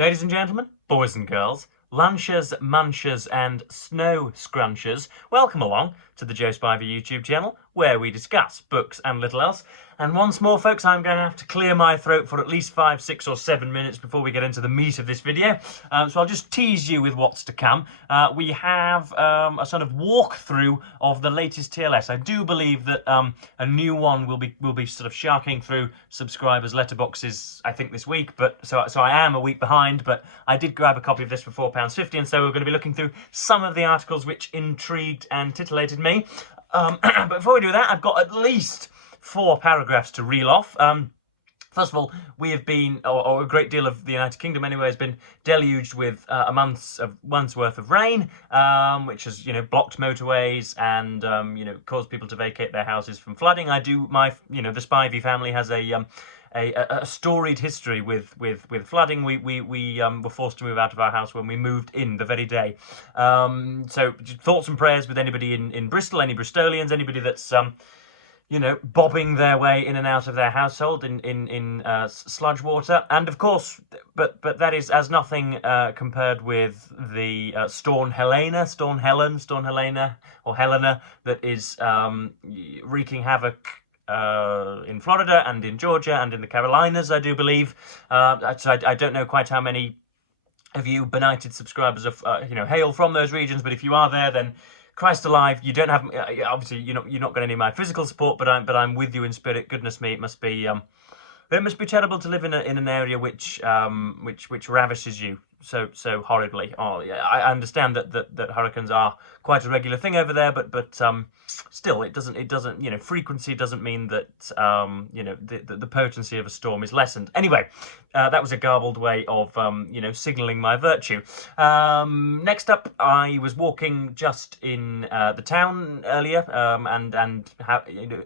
Ladies and gentlemen, boys and girls, lunchers, munchers and snow scrunchers, welcome along to the Joe Spivey YouTube channel where we discuss books and little else. And once more, folks, I'm going to have to clear my throat for at least 5, 6 or 7 minutes before we get into the meat of this video. So I'll just tease you with what's to come. We have a sort of walkthrough of the latest TLS. I do believe that a new one will be sort of sharking through subscribers' letterboxes, I think, this week. But so I am a week behind, but I did grab a copy of this for £4.50, and so we're going to be looking through some of the articles which intrigued and titillated me. But before we do that, I've got at least 4 paragraphs to reel off. First of all, we have been, or a great deal of the United Kingdom anyway, has been deluged with a month's worth of rain, which has, blocked motorways and, caused people to vacate their houses from flooding. The Spivey family has a storied history with flooding. We were forced to move out of our house when we moved in the very day. So thoughts and prayers with anybody in Bristol, any Bristolians, anybody that's bobbing their way in and out of their household in sludge water. And of course, but that is as nothing compared with the Storm Helena, or Helena, that is wreaking havoc in Florida and in Georgia and in the Carolinas, I do believe. I don't know quite how many of you benighted subscribers hail from those regions, but if you are there, then Christ alive, you don't have, obviously you're not got any of my physical support, but I'm with you in spirit. Goodness me, it must be terrible to live in an area which ravishes you so horribly. Oh yeah, I understand that hurricanes are quite a regular thing over there, but still, it doesn't frequency doesn't mean that the potency of a storm is lessened. Anyway, that was a garbled way of signalling my virtue. Next up, I was walking just in the town earlier, and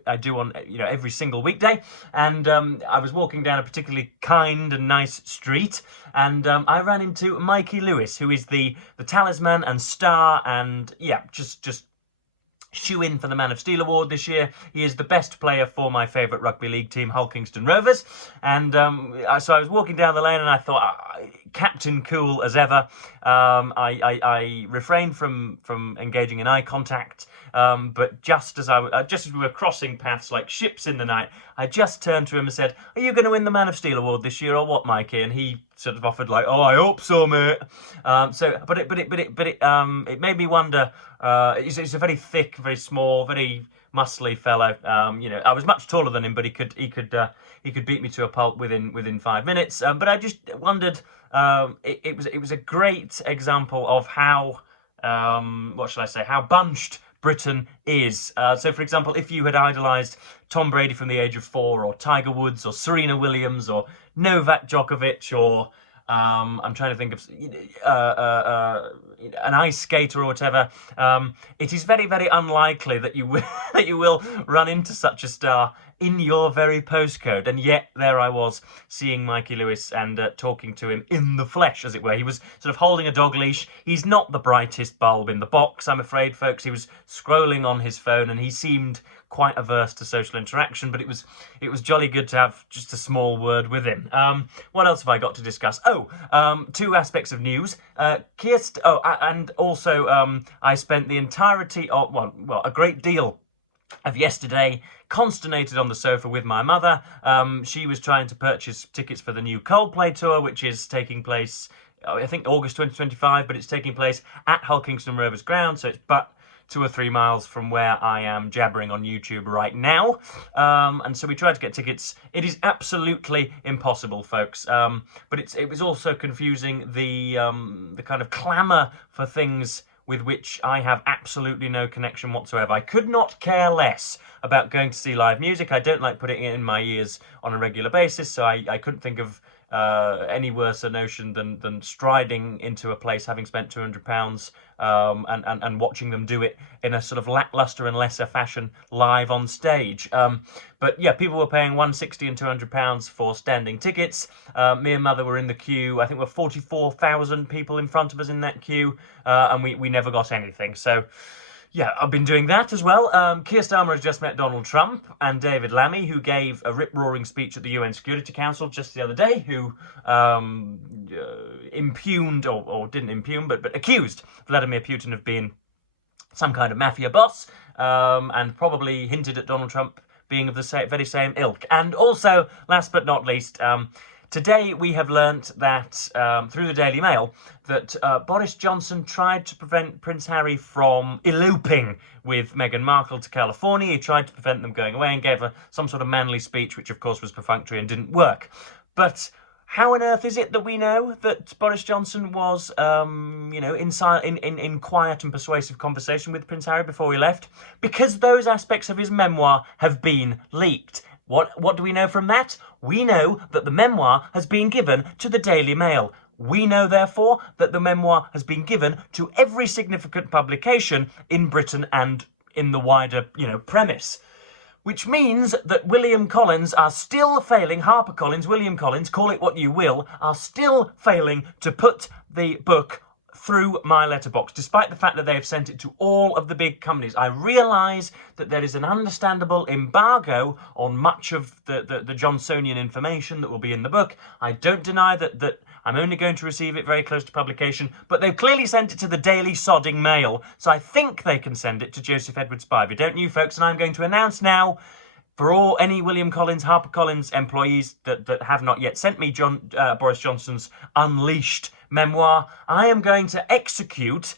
I do on every single weekday, and I was walking down a particularly kind and nice street, and I ran into Mikey Lewis, who is the talisman and star and just shoe-in for the Man of Steel award this year. He is the best player for my favourite rugby league team, Hull Kingston Rovers. And so I was walking down the lane and I thought, Captain Cool as ever. I refrained from engaging in eye contact, but just as we were crossing paths like ships in the night, I just turned to him and said, "Are you going to win the Man of Steel award this year or what, Mikey?" And he sort of offered like, "Oh, I hope so, mate." It made me wonder. He's a very thick, very small, very muscly fellow. I was much taller than him, but he could beat me to a pulp within 5 minutes. But I just wondered. It was a great example of how how bunched Britain is. So, for example, if you had idolised Tom Brady from the age of 4, or Tiger Woods, or Serena Williams, or Novak Djokovic, or I'm trying to think of an ice skater or whatever. It is very, very unlikely that you will run into such a star in your very postcode. And yet there I was, seeing Mikey Lewis and talking to him in the flesh, as it were. He was sort of holding a dog leash. He's not the brightest bulb in the box, I'm afraid, folks. He was scrolling on his phone and he seemed quite averse to social interaction, but it was jolly good to have just a small word with him. What else have I got to discuss? 2 aspects of news. And also I spent the entirety of, a great deal of yesterday consternated on the sofa with my mother. She was trying to purchase tickets for the new Coldplay tour, which is taking place, I think, August 2025, but it's taking place at Hull Kingston Rovers ground, so it's 2 or 3 miles from where I am jabbering on YouTube right now. And so we tried to get tickets. It is absolutely impossible, folks. But it was also confusing, the kind of clamour for things with which I have absolutely no connection whatsoever. I could not care less about going to see live music. I don't like putting it in my ears on a regular basis, so I couldn't think of any worse a notion than striding into a place having spent £200 and watching them do it in a sort of lacklustre and lesser fashion live on stage. But yeah, people were paying £160 and £200 for standing tickets. Me and Mother were in the queue. I think there were 44,000 people in front of us in that queue, and we never got anything. So yeah, I've been doing that as well. Keir Starmer has just met Donald Trump and David Lammy, who gave a rip-roaring speech at the UN Security Council just the other day, who impugned, or didn't impugn, but accused Vladimir Putin of being some kind of mafia boss, and probably hinted at Donald Trump being of the very same ilk. And also, last but not least, today we have learnt that, through the Daily Mail, that Boris Johnson tried to prevent Prince Harry from eloping with Meghan Markle to California. He tried to prevent them going away and gave her some sort of manly speech, which of course was perfunctory and didn't work. But how on earth is it that we know that Boris Johnson was, in quiet and persuasive conversation with Prince Harry before he left? Because those aspects of his memoir have been leaked. What do we know from that? We know that the memoir has been given to the Daily Mail. We know, therefore, that the memoir has been given to every significant publication in Britain and in the wider, premise. Which means that William Collins are still failing, Harper Collins, William Collins, call it what you will, are still failing to put the book through my letterbox, despite the fact that they have sent it to all of the big companies. I realise that there is an understandable embargo on much of the Johnsonian information that will be in the book. I don't deny that I'm only going to receive it very close to publication, but they've clearly sent it to the Daily Sodding Mail, so I think they can send it to Joseph Edward Spivey, don't you, folks? And I'm going to announce now, for any William Collins, Harper Collins employees that have not yet sent me Boris Johnson's Unleashed memoir, I am going to execute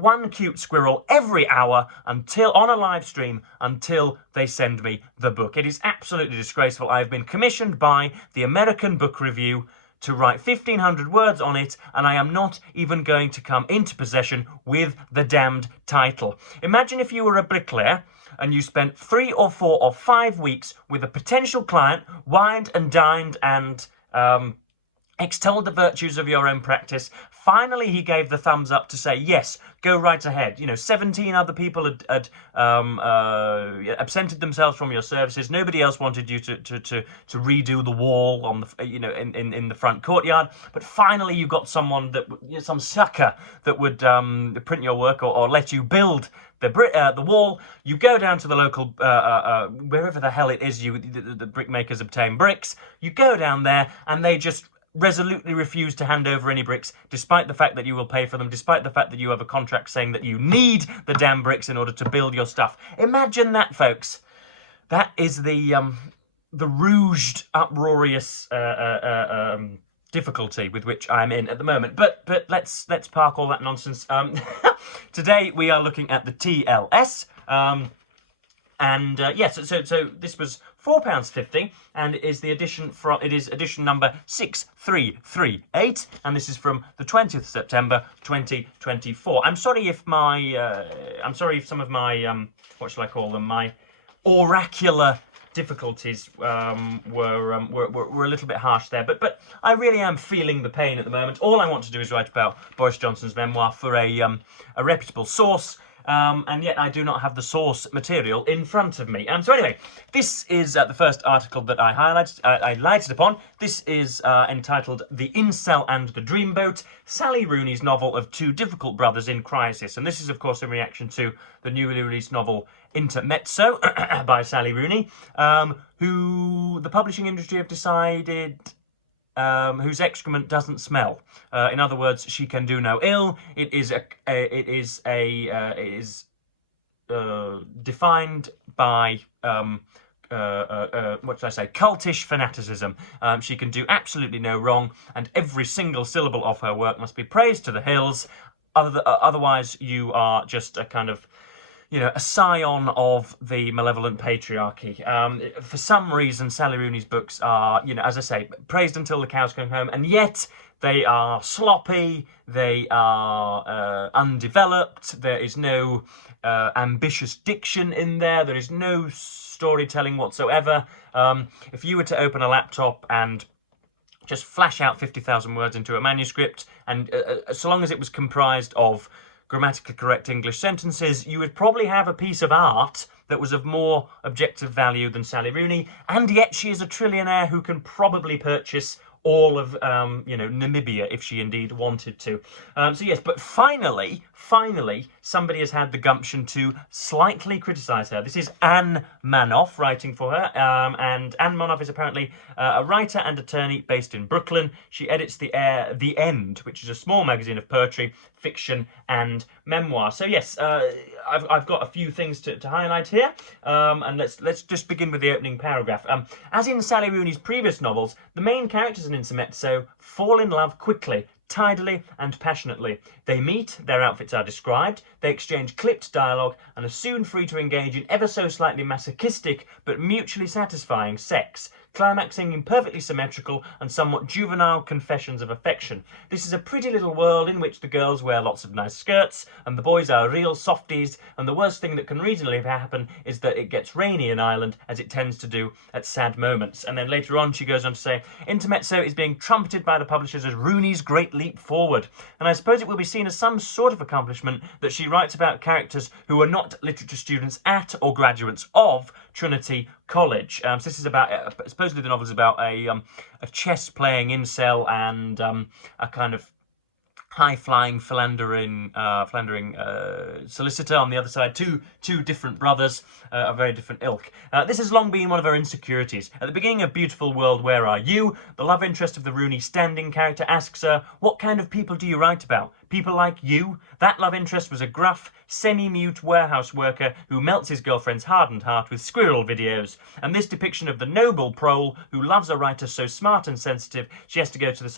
one cute squirrel every hour on a live stream until they send me the book. It is absolutely disgraceful. I've been commissioned by the American Book Review to write 1,500 words on it, and I am not even going to come into possession with the damned title. Imagine if you were a bricklayer and you spent 3 or 4 or 5 weeks with a potential client, wined and dined and extolled the virtues of your own practice. Finally, he gave the thumbs up to say, yes, go right ahead. 17 other people had absented themselves from your services. Nobody else wanted you to redo the wall on the, in the front courtyard. But finally, you got someone some sucker that would print your work or let you build the wall. You go down to the local, wherever the hell it is the brickmakers obtain bricks. You go down there and they just resolutely refuse to hand over any bricks, despite the fact that you will pay for them, despite the fact that you have a contract saying that you need the damn bricks in order to build your stuff. Imagine that, folks. That is the rouged, uproarious difficulty with which I'm in at the moment. But let's park all that nonsense. Today we are looking at the TLS. So this was £4.50, and it is edition number 6338, and this is from the 20th of September 2024. I'm sorry if some of my what shall I call them, my oracular difficulties were a little bit harsh there, but I really am feeling the pain at the moment. All I want to do is write about Boris Johnson's memoir for a reputable source. And yet I do not have the source material in front of me. So anyway, this is the first article that I lighted upon. This is entitled "The Incel and the Dreamboat," Sally Rooney's novel of two difficult brothers in crisis. And this is, of course, in reaction to the newly released novel Intermezzo by Sally Rooney, who the publishing industry have decided whose excrement doesn't smell. In other words, she can do no ill. It is defined by what should I say? Cultish fanaticism. She can do absolutely no wrong, and every single syllable of her work must be praised to the hills. Otherwise, you are just a kind of, a scion of the malevolent patriarchy. For some reason, Sally Rooney's books are, as I say, praised until the cows come home, and yet they are sloppy, they are undeveloped, there is no ambitious diction in there, there is no storytelling whatsoever. If you were to open a laptop and just flash out 50,000 words into a manuscript, and so long as it was comprised of grammatically correct English sentences, you would probably have a piece of art that was of more objective value than Sally Rooney, and yet she is a trillionaire who can probably purchase all of Namibia if she indeed wanted to. So yes, but finally, somebody has had the gumption to slightly criticise her. This is Anne Manoff writing for her, and Anne Manoff is apparently a writer and attorney based in Brooklyn. She edits The End, which is a small magazine of poetry, fiction, and memoir. So yes, I've got a few things to highlight here, and let's just begin with the opening paragraph. As in Sally Rooney's previous novels, the main characters in Intermezzo fall in love quickly, tidily and passionately. They meet, their outfits are described, they exchange clipped dialogue, and are soon free to engage in ever so slightly masochistic but mutually satisfying sex, climaxing in perfectly symmetrical and somewhat juvenile confessions of affection. This is a pretty little world in which the girls wear lots of nice skirts and the boys are real softies, and the worst thing that can reasonably happen is that it gets rainy in Ireland, as it tends to do at sad moments. And then later on she goes on to say, Intermezzo is being trumpeted by the publishers as Rooney's great leap forward, and I suppose it will be seen as some sort of accomplishment that she writes about characters who are not literature students at or graduates of Trinity College. So this is about, supposedly the novel is about a chess-playing incel and a kind of high-flying, philandering solicitor on the other side. Two different brothers, a very different ilk. This has long been one of her insecurities. At the beginning of Beautiful World, Where Are You?, the love interest of the Rooney Standing character asks her, what kind of people do you write about? People like you? That love interest was a gruff, semi-mute warehouse worker who melts his girlfriend's hardened heart with squirrel videos. And this depiction of the noble prole who loves a writer so smart and sensitive she has to go to the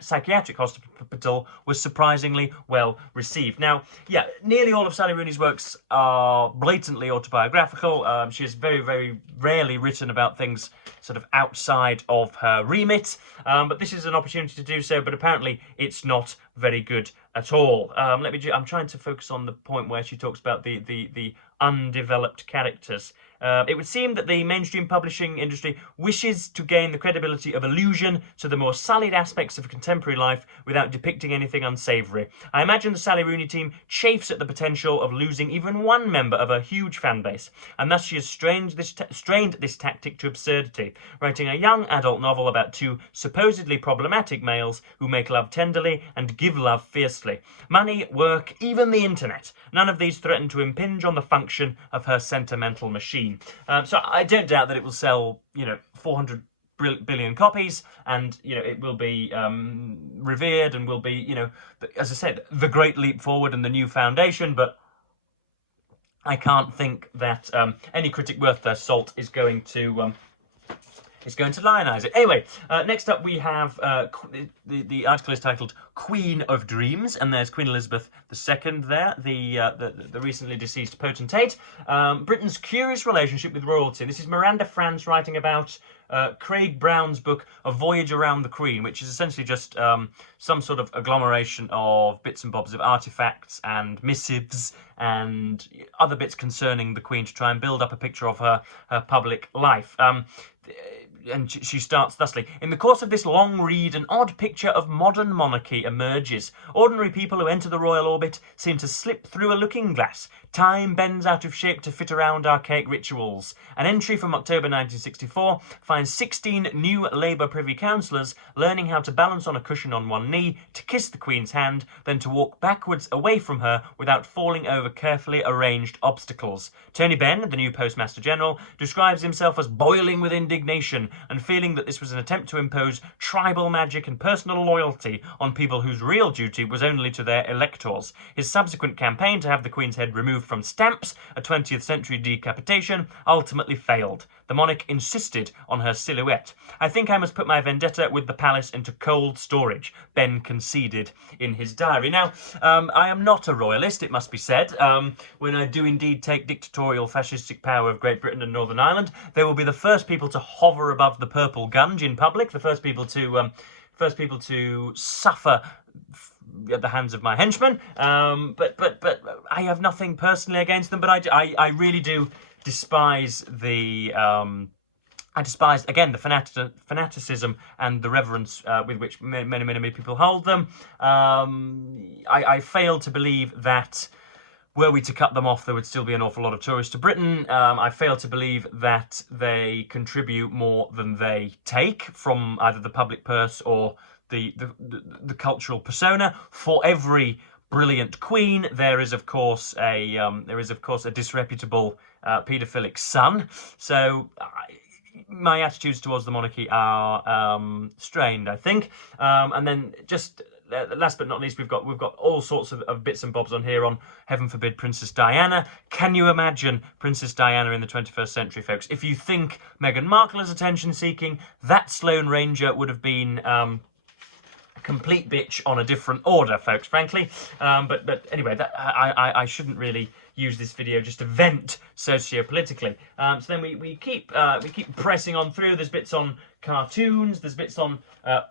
psychiatric hospital was surprisingly well received. Now, yeah, nearly all of Sally Rooney's works are blatantly autobiographical. She has very, very rarely written about things sort of outside of her remit, but this is an opportunity to do so, but apparently it's not very good at all. I'm trying to focus on the point where she talks about the undeveloped characters. It would seem that the mainstream publishing industry wishes to gain the credibility of allusion to the more sullied aspects of contemporary life without depicting anything unsavoury. I imagine the Sally Rooney team chafes at the potential of losing even one member of a huge fan base, and thus she has strained this tactic to absurdity, writing a young adult novel about two supposedly problematic males who make love tenderly and give love fiercely. Money, work, even the internet, none of these threaten to impinge on the function of her sentimental machine. So I don't doubt that it will sell, 400 billion copies, and it will be revered and will be, as I said, the great leap forward and the new foundation. But I can't think that any critic worth their salt is going to lionize it. Anyway, next up we have the article is titled Queen of Dreams, and there's Queen Elizabeth II there, the recently deceased potentate. Britain's curious relationship with royalty. This is Miranda France writing about Craig Brown's book A Voyage Around the Queen, which is essentially just some sort of agglomeration of bits and bobs of artifacts and missives and other bits concerning the Queen to try and build up a picture of her public life. And she starts thusly. In the course of this long read, an odd picture of modern monarchy emerges. Ordinary people who enter the royal orbit seem to slip through a looking glass. Time bends out of shape to fit around archaic rituals. An entry from October 1964 finds 16 new Labour Privy Councillors learning how to balance on a cushion on one knee, to kiss the Queen's hand, then to walk backwards away from her without falling over carefully arranged obstacles. Tony Benn, the new Postmaster General, describes himself as boiling with indignation and feeling that this was an attempt to impose tribal magic and personal loyalty on people whose real duty was only to their electors. His subsequent campaign to have the Queen's head removed from stamps, a 20th century decapitation, ultimately failed. The monarch insisted on her silhouette. I think I must put my vendetta with the palace into cold storage, Ben conceded in his diary. Now, I am not a royalist, it must be said. When I do indeed take dictatorial fascistic power of Great Britain and Northern Ireland, they will be the first people to hover above the purple gunge in public, the first people to suffer at the hands of my henchmen. But I have nothing personally against them. But I really do despise the I despise again the fanaticism and the reverence with which many people hold them. I fail to believe that were we to cut them off, there would still be an awful lot of tourists to Britain. I fail to believe that they contribute more than they take from either the public purse or the cultural persona. For every brilliant queen, there is of course a disreputable paedophilic son. So my attitudes towards the monarchy are strained, I think. And then just last but not least, we've got all sorts of bits and bobs on here on, heaven forbid, Princess Diana. Can you imagine Princess Diana in the 21st century, folks? If you think Meghan Markle is attention-seeking, that Sloane Ranger would have been a complete bitch on a different order, folks, frankly. But anyway, I shouldn't really use this video just to vent socio-politically. So then we keep pressing on through. There's bits on cartoons, there's bits on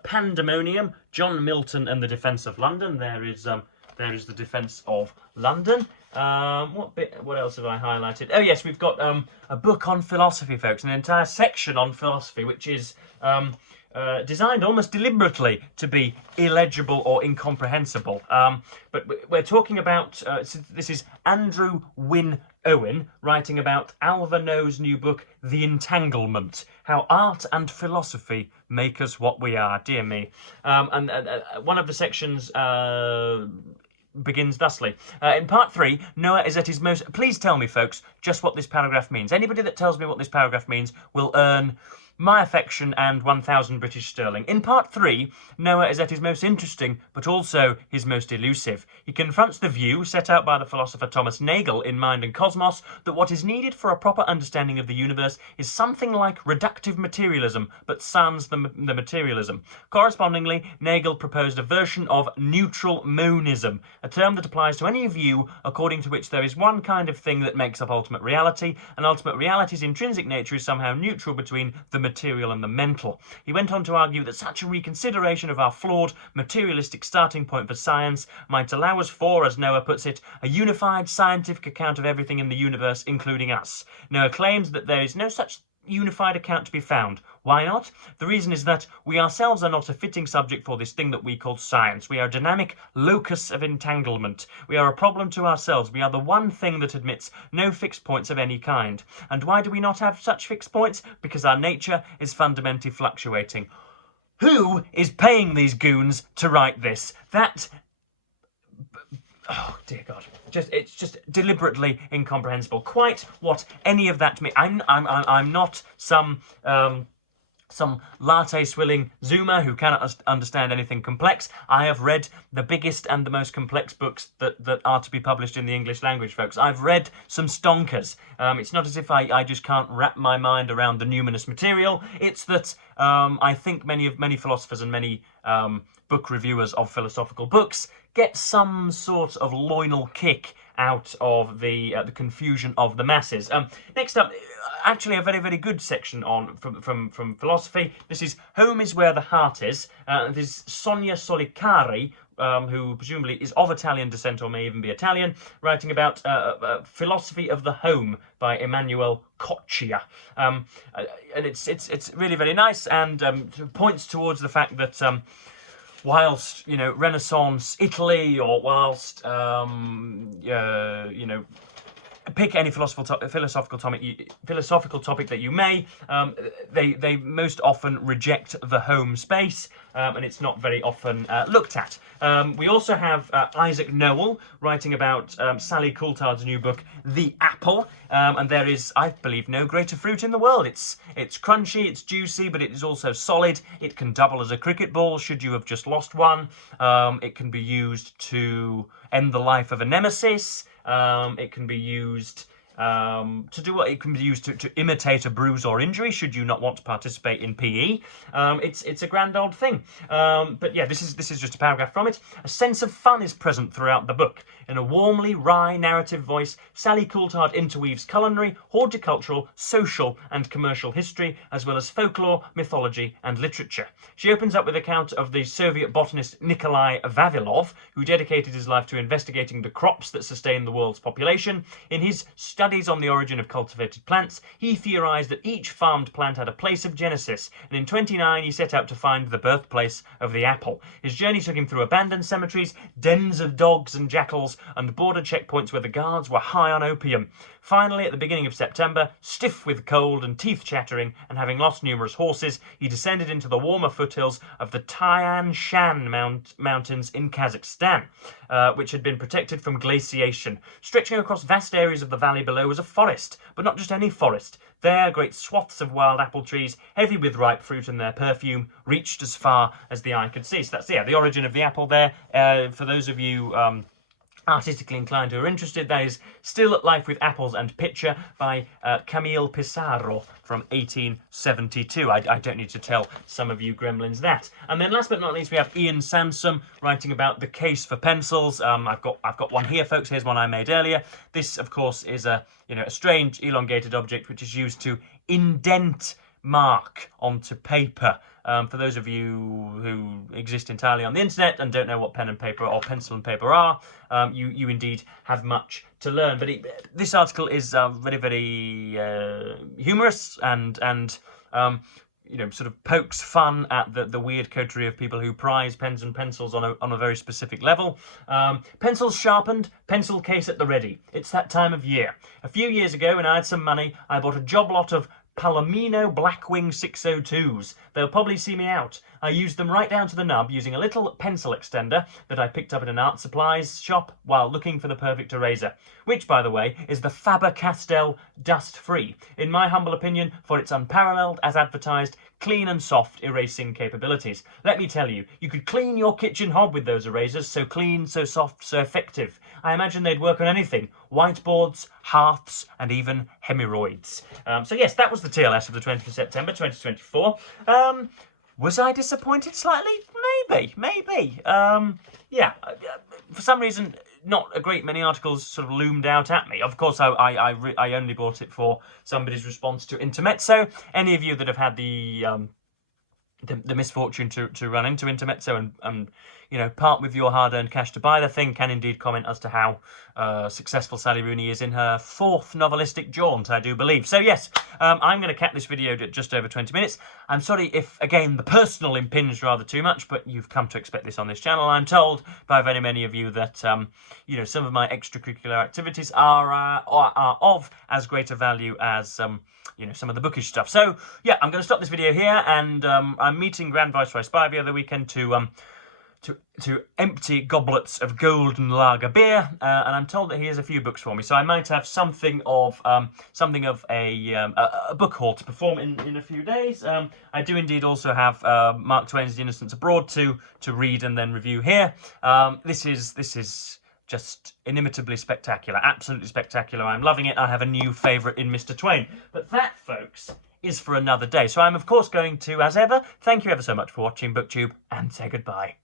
pandemonium, John Milton and the Defence of London. There is the Defence of London. What else have I highlighted? Oh yes, we've got a book on philosophy, folks, an entire section on philosophy, which is designed almost deliberately to be illegible or incomprehensible. But we're talking about, this is Andrew Wynne Owen writing about Alva No's new book, The Entanglement, How Art and Philosophy Make Us What We Are. Dear me. And one of the sections begins thusly. In part 3, Noah is at his most... Please tell me, folks, just what this paragraph means. Anybody that tells me what this paragraph means will earn my affection and 1,000 British sterling. In part 3, Noah is at his most interesting, but also his most elusive. He confronts the view set out by the philosopher Thomas Nagel in Mind and Cosmos that what is needed for a proper understanding of the universe is something like reductive materialism, but sans the materialism. Correspondingly, Nagel proposed a version of neutral monism, a term that applies to any view according to which there is one kind of thing that makes up ultimate reality, and ultimate reality's intrinsic nature is somehow neutral between the material and the mental. He went on to argue that such a reconsideration of our flawed, materialistic starting point for science might allow us for, as Noah puts it, a unified scientific account of everything in the universe, including us. Noah claims that there is no such unified account to be found. Why not? The reason is that we ourselves are not a fitting subject for this thing that we call science. We are a dynamic locus of entanglement. We are a problem to ourselves. We are the one thing that admits no fixed points of any kind. And why do we not have such fixed points? Because our nature is fundamentally fluctuating. Who is paying these goons to write this? Oh dear God! It's just deliberately incomprehensible. Quite what any of that means. I'm not some latte swilling Zoomer who cannot understand anything complex. I have read the biggest and the most complex books that are to be published in the English language, folks. I've read some stonkers. It's not as if I just can't wrap my mind around the numinous material. It's that I think many philosophers and many book reviewers of philosophical books get some sort of loinal kick out of the confusion of the masses. Next up, actually a very, very good section on from philosophy. This is Home is Where the Heart Is. This is Sonia Solicari, who presumably is of Italian descent or may even be Italian, writing about Philosophy of the Home by Emanuele Coccia. And it's really very nice and points towards the fact that whilst, you know, Renaissance Italy, or whilst, you know, pick any philosophical topic that you may, they most often reject the home space, and it's not very often looked at. We also have Isaac Nowell writing about Sally Coulthard's new book, The Apple, and there is, I believe, no greater fruit in the world. It's crunchy, it's juicy, but it is also solid. It can double as a cricket ball should you have just lost one. It can be used to end the life of a nemesis. It can be used to do what? It can be used to imitate a bruise or injury should you not want to participate in PE. It's a grand old thing. But yeah, this is just a paragraph from it. A sense of fun is present throughout the book. In a warmly wry narrative voice, Sally Coulthard interweaves culinary, horticultural, social and commercial history, as well as folklore, mythology and literature. She opens up with an account of the Soviet botanist Nikolai Vavilov, who dedicated his life to investigating the crops that sustain the world's population. In his study studies on the origin of cultivated plants, he theorized that each farmed plant had a place of genesis, and in 29 he set out to find the birthplace of the apple. His journey took him through abandoned cemeteries, dens of dogs and jackals, and border checkpoints where the guards were high on opium. Finally, at the beginning of September, stiff with cold and teeth chattering, and having lost numerous horses, he descended into the warmer foothills of the Tian Shan Mountains in Kazakhstan, which had been protected from glaciation. Stretching across vast areas of the valley below was a forest, but not just any forest. There, great swaths of wild apple trees, heavy with ripe fruit and their perfume, reached as far as the eye could see. So that's, the origin of the apple there. For those of you artistically inclined who are interested, that is Still Life with Apples and Picture by Camille Pissarro from 1872. I don't need to tell some of you gremlins that. And then last but not least, we have Ian Sansom writing about the case for pencils. I've got one here, folks. Here's one I made earlier. This, of course, is a strange elongated object which is used to indent mark onto paper. For those of you who exist entirely on the internet and don't know what pen and paper or pencil and paper are, you indeed have much to learn. But this article is very, very humorous and sort of pokes fun at the weird coterie of people who prize pens and pencils on a very specific level. Pencils sharpened, pencil case at the ready. It's that time of year. A few years ago, when I had some money, I bought a job lot of Palomino Blackwing 602s. They'll probably see me out. I used them right down to the nub using a little pencil extender that I picked up at an art supplies shop while looking for the perfect eraser, which, by the way, is the Faber-Castell Dust Free, in my humble opinion, for its unparalleled, as advertised, clean and soft erasing capabilities. Let me tell you, you could clean your kitchen hob with those erasers, so clean, so soft, so effective. I imagine they'd work on anything: whiteboards, hearths, and even hemorrhoids. So yes, that was the TLS of the 20th of September 2024. Was I disappointed slightly? Maybe. Yeah, for some reason, not a great many articles sort of loomed out at me. Of course, I only bought it for somebody's response to Intermezzo. Any of you that have had the misfortune to run into Intermezzo and part with your hard-earned cash to buy the thing can indeed comment as to how successful Sally Rooney is in her 4th novelistic jaunt, I do believe. So yes, I'm going to cap this video at just over 20 minutes. I'm sorry if, again, the personal impinged rather too much, but you've come to expect this on this channel. I'm told by very many of you that, some of my extracurricular activities are of as great a value as, some of the bookish stuff. So, yeah, I'm going to stop this video here, and I'm meeting Grand Viceroy Spivey over the weekend to empty goblets of golden lager beer, and I'm told that he has a few books for me, so I might have something of a book haul to perform in a few days. I do indeed also have Mark Twain's The Innocents Abroad to read and then review here. This is just inimitably spectacular, absolutely spectacular. I'm loving it. I have a new favourite in Mr. Twain. But that, folks, is for another day. So I'm, of course, going to, as ever, thank you ever so much for watching BookTube, and say goodbye.